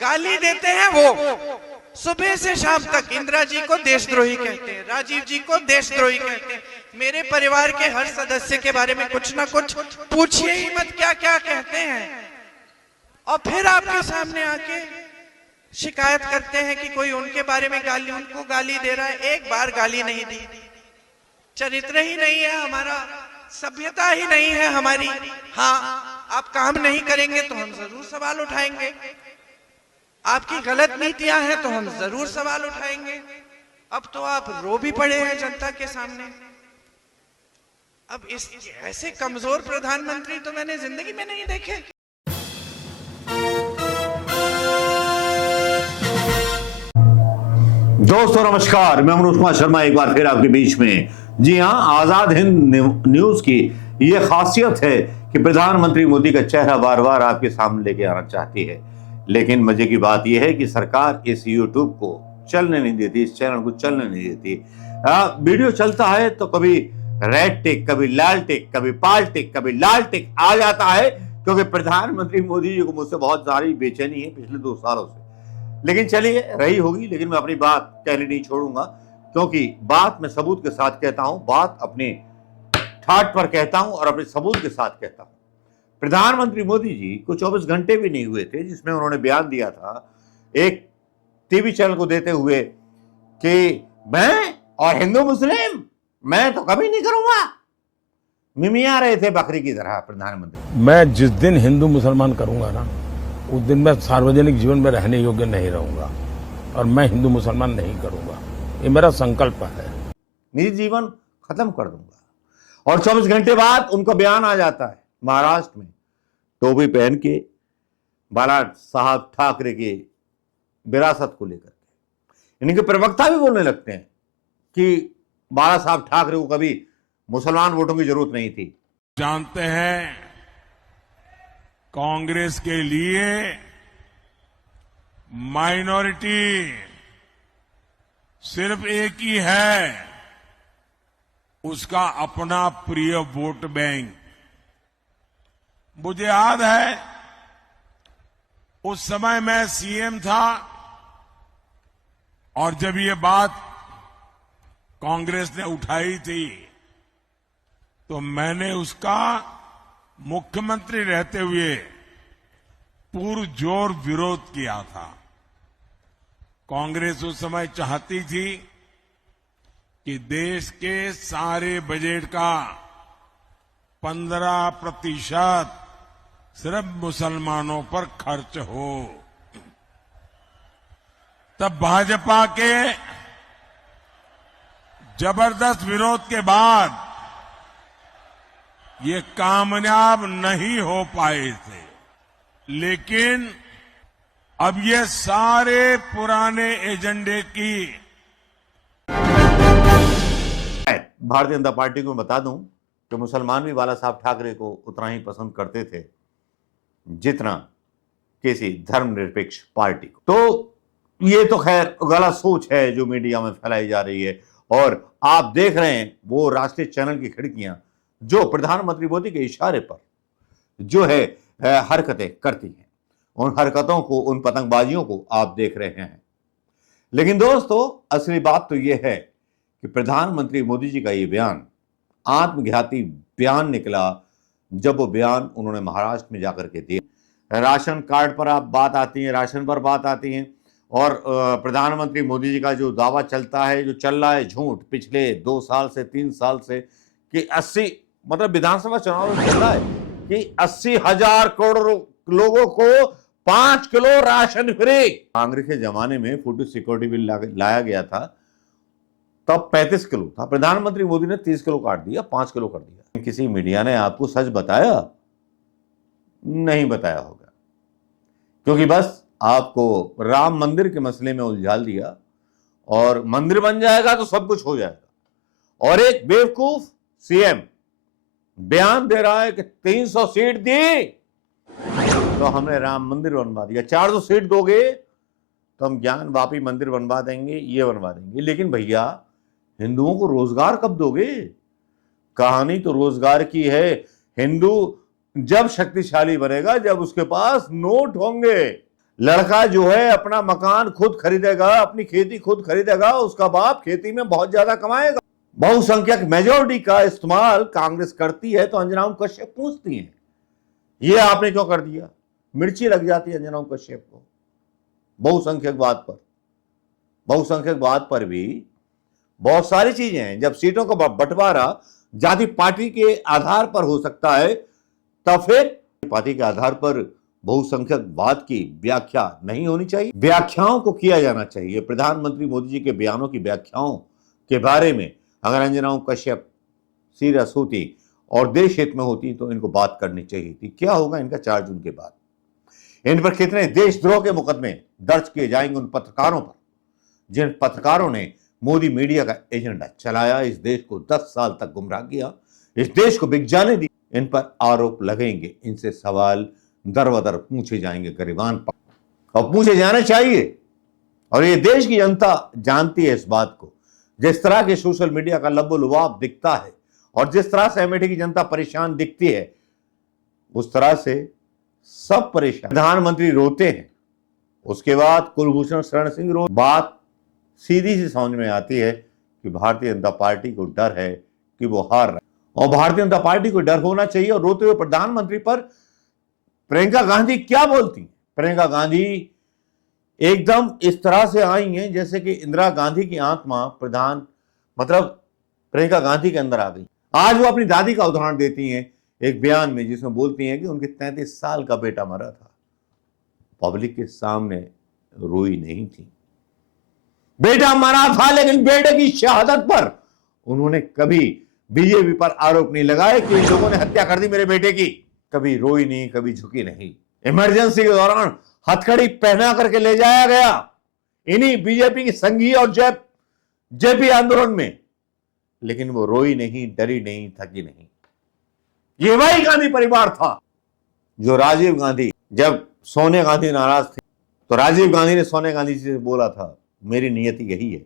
गाली देते हैं वो सुबह से शाम तक इंदिरा जी को देशद्रोही कहते हैं, राजीव जी को देशद्रोही कहते हैं। मेरे परिवार के हर सदस्य के बारे में कुछ ना कुछ पूछिए ही मत क्या क्या कहते हैं, और फिर आपके सामने आके शिकायत करते हैं कि कोई उनके बारे में उनको गाली दे रहा है। एक बार गाली नहीं दी, चरित्र ही नहीं है हमारा, सभ्यता ही नहीं है हमारी। हाँ, आप काम नहीं करेंगे तो हम जरूर सवाल उठाएंगे, आपकी गलत नीतियां हैं तो हम जरूर सवाल उठाएंगे। अब तो आप रो भी पड़े हैं जनता के सामने। अब इस ऐसे कमजोर प्रधानमंत्री तो मैंने जिंदगी में नहीं देखे। दोस्तों नमस्कार, मैं मनोज कुमार शर्मा एक बार फिर आपके बीच में। जी हां, आजाद हिंद न्यूज की यह खासियत है कि प्रधानमंत्री मोदी का चेहरा बार बार आपके सामने लेके आना चाहती है, लेकिन मजे की बात यह है कि सरकार इस यूट्यूब को चलने नहीं देती, इस चैनल को चलने नहीं देती। वीडियो चलता है तो कभी रेड टिक, कभी लाल टिक, कभी पाल टिक, कभी लाल टिक आ जाता है, क्योंकि प्रधानमंत्री मोदी जी को मुझसे बहुत सारी बेचैनी है पिछले 2 सालों से। लेकिन चलिए, रही होगी, लेकिन मैं अपनी बात कहनी नहीं छोड़ूंगा, क्योंकि बात मैं सबूत के साथ कहता हूं, बात अपने ठाट पर कहता हूं और अपने सबूत के साथ कहता हूं। प्रधानमंत्री मोदी जी को 24 घंटे भी नहीं हुए थे जिसमें उन्होंने बयान दिया था एक टीवी चैनल को देते हुए कि मैं और हिंदू मुस्लिम मैं तो कभी नहीं करूंगा। मिमिया रहे थे बकरी की तरह प्रधानमंत्री। मैं जिस दिन हिंदू मुसलमान करूंगा ना, उस दिन मैं सार्वजनिक जीवन में रहने योग्य नहीं रहूंगा, और मैं हिंदू मुसलमान नहीं करूंगा, ये मेरा संकल्प है। निजी जीवन खत्म कर दूंगा। और 24 घंटे बाद उनका बयान आ जाता है महाराष्ट्र में टोपी पहन के बाला साहब ठाकरे की विरासत को लेकर के। इनके प्रवक्ता भी बोलने लगते हैं कि बाला साहब ठाकरे को कभी मुसलमान वोटों की जरूरत नहीं थी। जानते हैं, कांग्रेस के लिए माइनॉरिटी सिर्फ एक ही है, उसका अपना प्रिय वोट बैंक। मुझे याद है, उस समय मैं सीएम था, और जब ये बात कांग्रेस ने उठाई थी तो मैंने उसका मुख्यमंत्री रहते हुए पुरजोर विरोध किया था। कांग्रेस उस समय चाहती थी कि देश के सारे बजट का 15% सिर्फ मुसलमानों पर खर्च हो। तब भाजपा के जबरदस्त विरोध के बाद ये कामयाब नहीं हो पाए थे, लेकिन अब ये सारे पुराने एजेंडे की भारतीय जनता पार्टी को बता दूं कि मुसलमान भी बाला साहब ठाकरे को उतना ही पसंद करते थे जितना किसी धर्मनिरपेक्ष पार्टी को। तो ये तो खैर गलत सोच है जो मीडिया में फैलाई जा रही है, और आप देख रहे हैं वो राष्ट्रीय चैनल की खिड़कियां जो प्रधानमंत्री मोदी के इशारे पर जो है हरकतें करती हैं। उन हरकतों को, उन पतंगबाजियों को आप देख रहे हैं। लेकिन दोस्तों, असली बात तो यह है कि प्रधानमंत्री मोदी जी का ये बयान आत्मघाती बयान निकला जब वो बयान उन्होंने महाराष्ट्र में जाकर के दिया। राशन कार्ड पर आप बात आती है, राशन पर बात आती है, और प्रधानमंत्री मोदी जी का जो दावा चलता है, जो चल रहा है झूठ पिछले 2 साल से 3 साल से, कि 80 मतलब विधानसभा चुनाव में चल रहा है कि 80,000 करोड़ लोगों को 5 किलो राशन फ्री। कांग्रेस के जमाने में फूड सिक्योरिटी बिल लाया गया था, तब 35 किलो था। प्रधानमंत्री मोदी ने 30 किलो काट दिया, 5 किलो कर दिया। किसी मीडिया ने आपको सच बताया? नहीं बताया होगा, क्योंकि बस आपको राम मंदिर के मसले में उलझा दिया, और मंदिर बन जाएगा तो सब कुछ हो जाएगा। और एक बेवकूफ सीएम बयान दे रहा है कि 300 सीट दी तो हमने राम मंदिर बनवा दिया, 400 सीट दोगे तो हम ज्ञान वापी मंदिर बनवा देंगे, ये बनवा देंगे। लेकिन भैया, हिंदुओं को रोजगार कब दोगे? कहानी तो रोजगार की है। हिंदू जब शक्तिशाली बनेगा जब उसके पास नोट होंगे। लड़का जो है अपना मकान खुद खरीदेगा, अपनी खेती खुद खरीदेगा, उसका बाप खेती में बहुत ज्यादा कमाएगा। बहुसंख्यक मेजोरिटी का इस्तेमाल कांग्रेस करती है तो अंजना कश्यप पूछती है ये आपने क्यों कर दिया, मिर्ची लग जाती है अंजना कश्यप को। बहुसंख्यक बात पर भी बहुत सारी चीजें हैं। जब सीटों का बंटवारा जाति पार्टी के आधार पर हो सकता है तब फिर पार्टी के आधार पर बहुसंख्यकवाद की व्याख्या नहीं होनी चाहिए। व्याख्याओं को किया जाना चाहिए। प्रधानमंत्री मोदी जी के बयानों की व्याख्याओं के बारे में अगर अंजना कश्यप सीरियस होती और देश हित में होती तो इनको बात करनी चाहिए थी। क्या होगा इनका 4 जून के बाद? इन पर कितने देशद्रोह के मुकदमे दर्ज किए जाएंगे उन पत्रकारों पर जिन पत्रकारों ने मोदी मीडिया का एजेंडा चलाया, इस देश को 10 साल तक गुमराह किया, इस देश को बिक जाने दी। इन पर आरोप लगेंगे, इनसे सवाल दरबदर पूछे जाएंगे गरिबान पर, और पूछे जाने चाहिए। और ये देश की जनता जानती है इस बात को। जिस तरह के सोशल मीडिया का लबो-लुबाब दिखता है और जिस तरह से अमेठी की जनता परेशान दिखती है उस तरह से सब परेशान। प्रधानमंत्री रोते हैं, उसके बाद कुलभूषण शरण सिंह रो। बात सीधी सी समझ में आती है कि भारतीय जनता पार्टी को डर है कि वो हार रहा है और भारतीय जनता पार्टी को डर होना चाहिए। और रोते हुए प्रधानमंत्री पर प्रियंका गांधी क्या बोलती हैं? प्रियंका गांधी एकदम इस तरह से आई हैं जैसे कि इंदिरा गांधी की आत्मा प्रियंका गांधी के अंदर आ गई। आज वो अपनी दादी का उदाहरण देती हैं एक बयान में जिसमें बोलती हैं कि उनके 33 साल का बेटा मरा था, पब्लिक के सामने रोई नहीं थी। बेटा मरा था लेकिन बेटे की शहादत पर उन्होंने कभी बीजेपी पर आरोप नहीं लगाए कि इन लोगों ने हत्या कर दी मेरे बेटे की। कभी रोई नहीं, कभी झुकी नहीं। इमरजेंसी के दौरान हथकड़ी पहना करके ले जाया गया इन्हीं बीजेपी की संघीय और जेपी आंदोलन में, लेकिन वो रोई नहीं, डरी नहीं, थकी नहीं। ये वही गांधी परिवार था जो राजीव गांधी, जब सोनिया गांधी नाराज थी तो राजीव गांधी ने सोनिया गांधी जी से बोला था मेरी नियति यही है,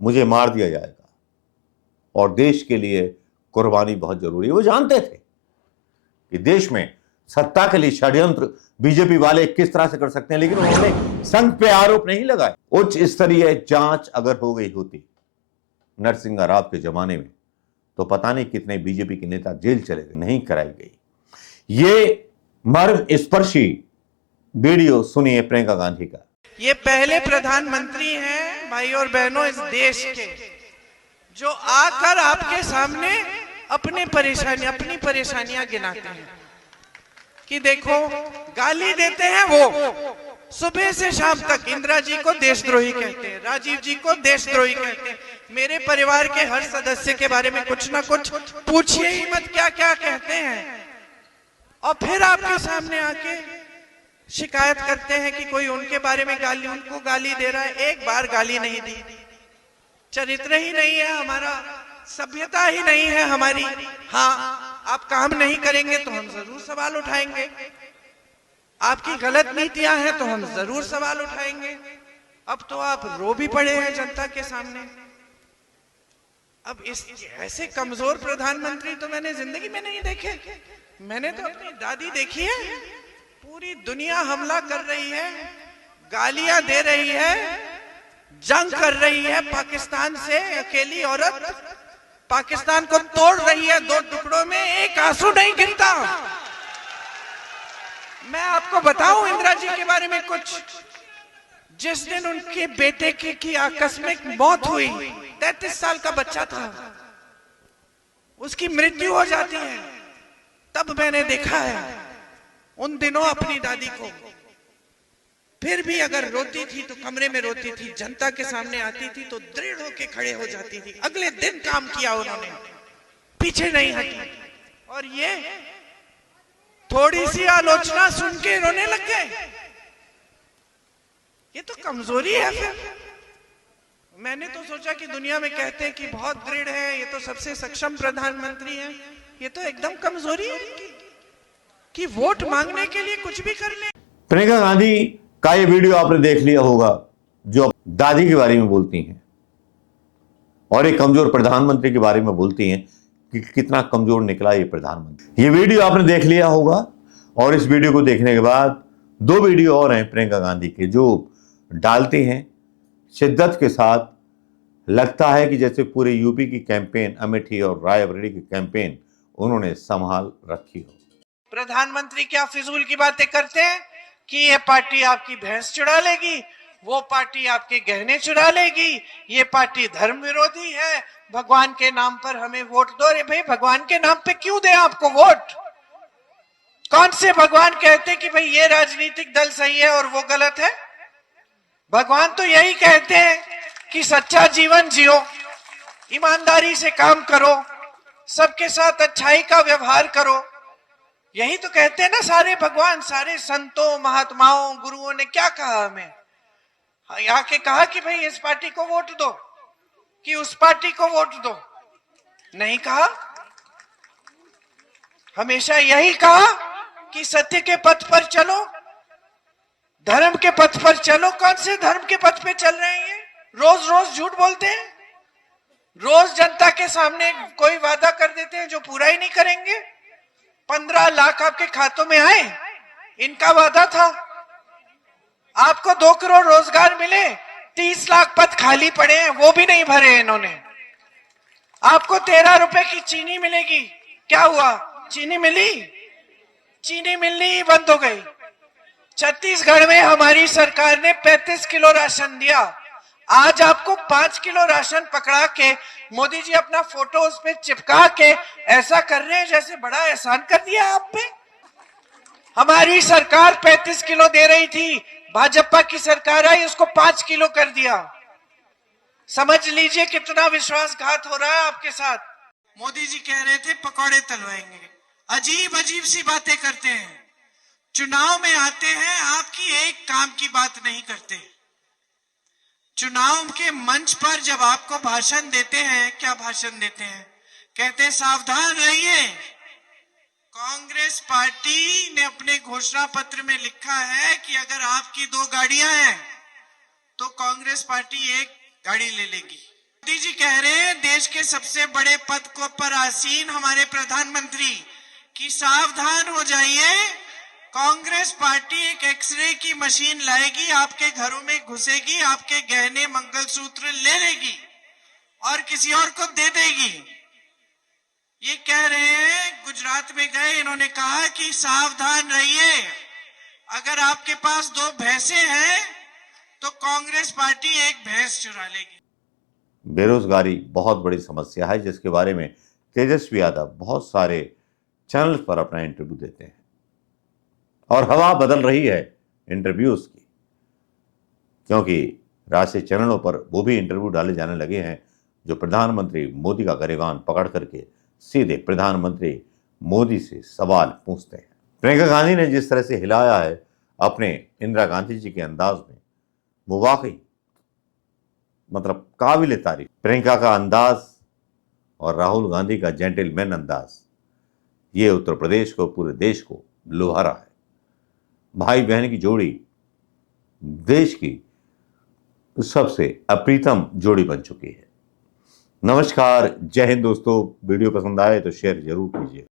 मुझे मार दिया जाएगा और देश के लिए कुर्बानी बहुत जरूरी है। वो जानते थे कि देश में सत्ता के लिए षड्यंत्र बीजेपी वाले किस तरह से कर सकते हैं, लेकिन उन्होंने संघ पे आरोप नहीं लगाए। उच्च स्तरीय जांच अगर हो गई होती नरसिंह राव के जमाने में तो पता नहीं कितने बीजेपी के नेता जेल चले गए, नहीं कराई गई। ये मर्म स्पर्शी वीडियो सुनिए प्रियंका गांधी का। ये पहले प्रधानमंत्री हैं भाई और बहनों इस देश के जो आकर आपके सामने अपनी परेशानियां गिनाते हैं कि देखो गाली देते हैं। वो सुबह से शाम तक इंदिरा जी को देशद्रोही कहते हैं, राजीव जी को देशद्रोही कहते हैं। मेरे परिवार के हर सदस्य के बारे में कुछ ना कुछ पूछिए ही मत क्या क्या कहते हैं, और फिर आपके सामने आके शिकायत करते हैं कि कोई उनके बारे में उनको गाली दे रहा है। एक बार गाली नहीं दी, चरित्र ही नहीं है हमारा, सभ्यता ही नहीं है हमारी। हाँ, आप काम नहीं करेंगे तो हम जरूर सवाल उठाएंगे, आपकी गलत नीतियां हैं तो हम जरूर सवाल उठाएंगे। अब तो आप रो भी पड़े हैं जनता के सामने। अब इस ऐसे कमजोर प्रधानमंत्री तो मैंने जिंदगी में नहीं देखे। मैंने तो अपनी दादी देखी है, पूरी दुनिया हमला कर रही है, गालियां दे रही है, जंग कर रही है पाकिस्तान से। अकेली औरत पाकिस्तान को तोड़ रही है 2 टुकड़ों में, एक आंसू नहीं गिरता। मैं आपको बताऊं इंदिरा जी के बारे में कुछ। जिस दिन उनके बेटे की आकस्मिक मौत हुई, 33 साल का बच्चा था, उसकी मृत्यु हो जाती है, तब मैंने देखा है उन दिनों अपनी दादी को। फिर भी अगर रोती थी तो कमरे में रोती थी, जनता के सामने आती थी तो दृढ़ होके खड़े हो जाती थी। अगले दिन काम किया उन्होंने, पीछे नहीं हटी। और ये थोड़ी सी आलोचना सुन के रोने लग गए, ये तो कमजोरी है। फिर मैंने तो सोचा कि दुनिया में कहते हैं कि बहुत दृढ़ है, ये तो सबसे सक्षम प्रधानमंत्री है, ये तो एकदम कमजोरी है कि वोट मांगने के लिए कुछ भी कर ले। प्रियंका गांधी का ये वीडियो आपने देख लिया होगा जो दादी के बारे में बोलती हैं और एक कमजोर प्रधानमंत्री के बारे में बोलती हैं कि कितना कमजोर निकला ये प्रधानमंत्री। ये वीडियो आपने देख लिया होगा और इस वीडियो को देखने के बाद दो वीडियो और हैं प्रियंका गांधी के जो डालते हैं शिद्दत के साथ, लगता है कि जैसे पूरे यूपी की कैंपेन, अमेठी और रायबरेली की कैंपेन उन्होंने संभाल रखी हो। प्रधानमंत्री क्या फिजूल की बातें करते हैं कि ये पार्टी आपकी भैंस चुरा लेगी, वो पार्टी आपके गहने चुरा लेगी, ये पार्टी धर्म विरोधी है, भगवान के नाम पर हमें वोट दो। अरे भाई, भगवान के नाम पे क्यों दे आपको वोट? कौन से भगवान कहते कि भाई ये राजनीतिक दल सही है और वो गलत है? भगवान तो यही कहते हैं कि सच्चा जीवन जियो, ईमानदारी से काम करो, सबके साथ अच्छाई का व्यवहार करो। यही तो कहते हैं ना सारे भगवान, सारे संतों, महात्माओं, गुरुओं ने क्या कहा हमें? आके कहा कि भाई इस पार्टी को वोट दो कि उस पार्टी को वोट दो? नहीं कहा। हमेशा यही कहा कि सत्य के पथ पर चलो, धर्म के पथ पर चलो। कौन से धर्म के पथ पे चल रहे हैं ये? रोज रोज झूठ बोलते हैं, रोज जनता के सामने कोई वादा कर देते हैं जो पूरा ही नहीं करेंगे। 15 लाख आपके खातों में आए, इनका वादा था। आपको 2 करोड़ रोजगार मिले, 30 लाख पद खाली पड़े हैं, वो भी नहीं भरे इन्होंने। आपको 13 रुपए की चीनी मिलेगी, क्या हुआ? चीनी मिली? चीनी मिलनी ही बंद हो गई। छत्तीसगढ़ में हमारी सरकार ने 35 किलो राशन दिया, आज आपको 5 किलो राशन पकड़ा के मोदी जी अपना फोटो उस पे चिपका के ऐसा कर रहे हैं जैसे बड़ा एहसान कर दिया आप पे। हमारी सरकार 35 किलो दे रही थी, भाजपा की सरकार आई उसको 5 किलो कर दिया। समझ लीजिए कितना विश्वासघात हो रहा है आपके साथ। मोदी जी कह रहे थे पकौड़े तलवाएंगे, अजीब अजीब सी बातें करते हैं। चुनाव में आते हैं, आपकी एक काम की बात नहीं करते। चुनाव के मंच पर जब आपको भाषण देते हैं, क्या भाषण देते हैं? कहते हैं सावधान रहिए। कांग्रेस पार्टी ने अपने घोषणा पत्र में लिखा है कि अगर आपकी 2 गाड़ियां हैं तो कांग्रेस पार्टी 1 गाड़ी ले लेगी। मोदी जी कह रहे हैं देश के सबसे बड़े पद को पर आसीन हमारे प्रधानमंत्री कि सावधान हो जाइए, कांग्रेस पार्टी एक एक्सरे की मशीन लाएगी, आपके घरों में घुसेगी, आपके गहने मंगलसूत्र ले लेगी और किसी और को दे देगी। ये कह रहे हैं, गुजरात में गए, इन्होंने कहा कि सावधान रहिए, अगर आपके पास 2 भैंसे हैं तो कांग्रेस पार्टी 1 भैंस चुरा लेगी। बेरोजगारी बहुत बड़ी समस्या है जिसके बारे में तेजस्वी यादव बहुत सारे चैनल्स पर अपना इंटरव्यू देते हैं और हवा बदल रही है इंटरव्यूज की, क्योंकि राष्ट्रीय चैनलों पर वो भी इंटरव्यू डाले जाने लगे हैं जो प्रधानमंत्री मोदी का गरेगान पकड़ करके सीधे प्रधानमंत्री मोदी से सवाल पूछते हैं। प्रियंका गांधी ने जिस तरह से हिलाया है अपने इंदिरा गांधी जी के अंदाज में, वो वाकई मतलब काबिल तारीफ। प्रियंका का अंदाज और राहुल गांधी का जेंटलमैन अंदाज, ये उत्तर प्रदेश को, पूरे देश को लुभा रहा है। भाई बहन की जोड़ी देश की सबसे अप्रीतम जोड़ी बन चुकी है। नमस्कार, जय हिंद दोस्तों। वीडियो पसंद आए तो शेयर जरूर कीजिए।